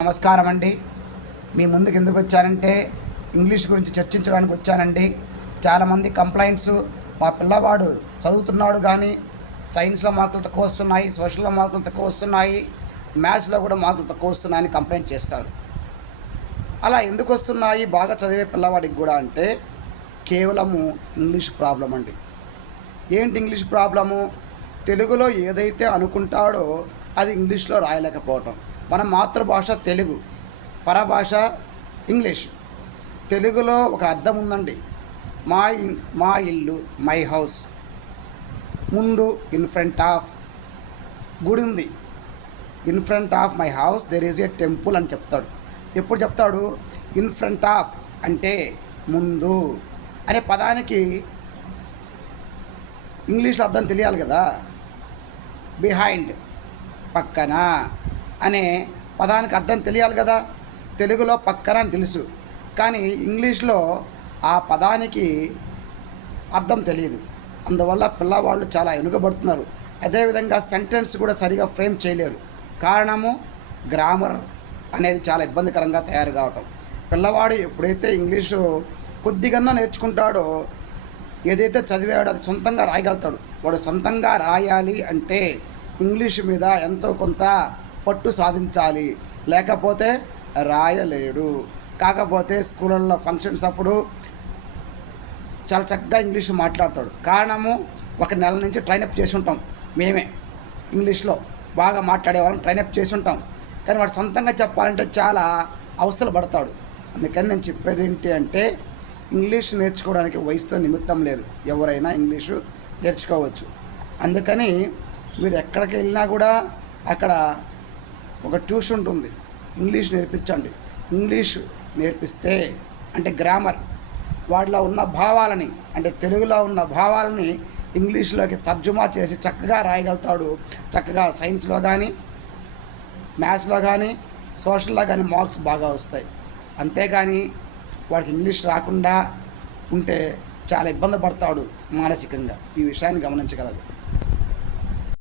నమస్కారం అండి. మీ ముందుకు ఎందుకు వచ్చానంటే ఇంగ్లీష్ గురించి చర్చించడానికి వచ్చానండి. చాలామంది కంప్లైంట్స్, మా పిల్లవాడు చదువుతున్నాడు కానీ సైన్స్లో మార్కులు తక్కువ వస్తున్నాయి, సోషల్లో మార్కులు తక్కువ వస్తున్నాయి, మ్యాథ్స్లో కూడా మార్కులు తక్కువ వస్తున్నాయని కంప్లైంట్ చేస్తారు. అలా ఎందుకు వస్తున్నాయి బాగా చదివే పిల్లవాడికి కూడా అంటే కేవలము ఇంగ్లీష్ ప్రాబ్లం అండి. ఏంటి ఇంగ్లీష్ ప్రాబ్లము? తెలుగులో ఏదైతే అనుకుంటాడో అది ఇంగ్లీష్లో రాయలేకపోవటం. మన మాతృభాష తెలుగు, పరభాష ఇంగ్లీష్. తెలుగులో ఒక అర్థం ఉందండి. మా ఇల్లు, మై హౌస్. ముందు ఇన్ ఫ్రంట్ ఆఫ్ గుడి ఉంది. In front of my house there is a temple అని చెప్తాడు. ఎప్పుడు చెప్తాడు? ఇన్ ఫ్రంట్ ఆఫ్ అంటే ముందు అనే పదానికి ఇంగ్లీష్లో అర్థం తెలియాలి కదా. బిహైండ్ పక్కన అనే పదానికి అర్థం తెలియాలి కదా. తెలుగులో పక్కన అని తెలుసు, కానీ ఇంగ్లీష్లో ఆ పదానికి అర్థం తెలియదు. అందువల్ల పిల్లవాళ్ళు చాలా వెనుకబడుతున్నారు. అదేవిధంగా సెంటెన్స్ కూడా సరిగా ఫ్రేమ్ చేయలేరు. కారణము గ్రామర్ అనేది చాలా ఇబ్బందికరంగా తయారు కావటం. పిల్లవాడు ఎప్పుడైతే ఇంగ్లీషు కొద్దిగా నేర్చుకుంటాడో, ఏదైతే చదివాడో అది సొంతంగా రాయగలుగుతాడు. వాడు సొంతంగా రాయాలి అంటే ఇంగ్లీష్ మీద ఎంతో కొంత పట్టు సాధించాలి, లేకపోతే రాయలేడు. కాకపోతే స్కూళ్ళల్లో ఫంక్షన్స్ అప్పుడు చాలా చక్కగా ఇంగ్లీష్ మాట్లాడతాడు. కారణము ఒక నెల నుంచి ట్రైనప్ చేసి ఉంటాం. మేమే ఇంగ్లీష్లో బాగా మాట్లాడే వాళ్ళని ట్రైనప్ చేసి ఉంటాం. కానీ వాడు సొంతంగా చెప్పాలంటే చాలా అవసరం పడతాడు. అందుకని నేను చెప్పేది ఏంటి అంటే ఇంగ్లీష్ నేర్చుకోవడానికి వయసుతో నిమిత్తం లేదు. ఎవరైనా ఇంగ్లీషు నేర్చుకోవచ్చు. అందుకని మీరు ఎక్కడికి వెళ్ళినా కూడా అక్కడ ఒక ట్యూషన్ ఉంటుంది. ఇంగ్లీష్ నేర్పించండి. ఇంగ్లీష్ నేర్పిస్తే అంటే గ్రామర్, వాడిలో ఉన్న భావాలని అంటే తెలుగులో ఉన్న భావాలని ఇంగ్లీష్లోకి తర్జుమా చేసి చక్కగా రాయగలుగుతాడు. చక్కగా సైన్స్లో కానీ మ్యాథ్స్లో కానీ సోషల్లో కానీ మార్క్స్ బాగా వస్తాయి. అంతేగాని వాడికి ఇంగ్లీష్ రాకుండా ఉంటే చాలా ఇబ్బంది పడతాడు మానసికంగా. ఈ విషయాన్ని గమనించగలరు.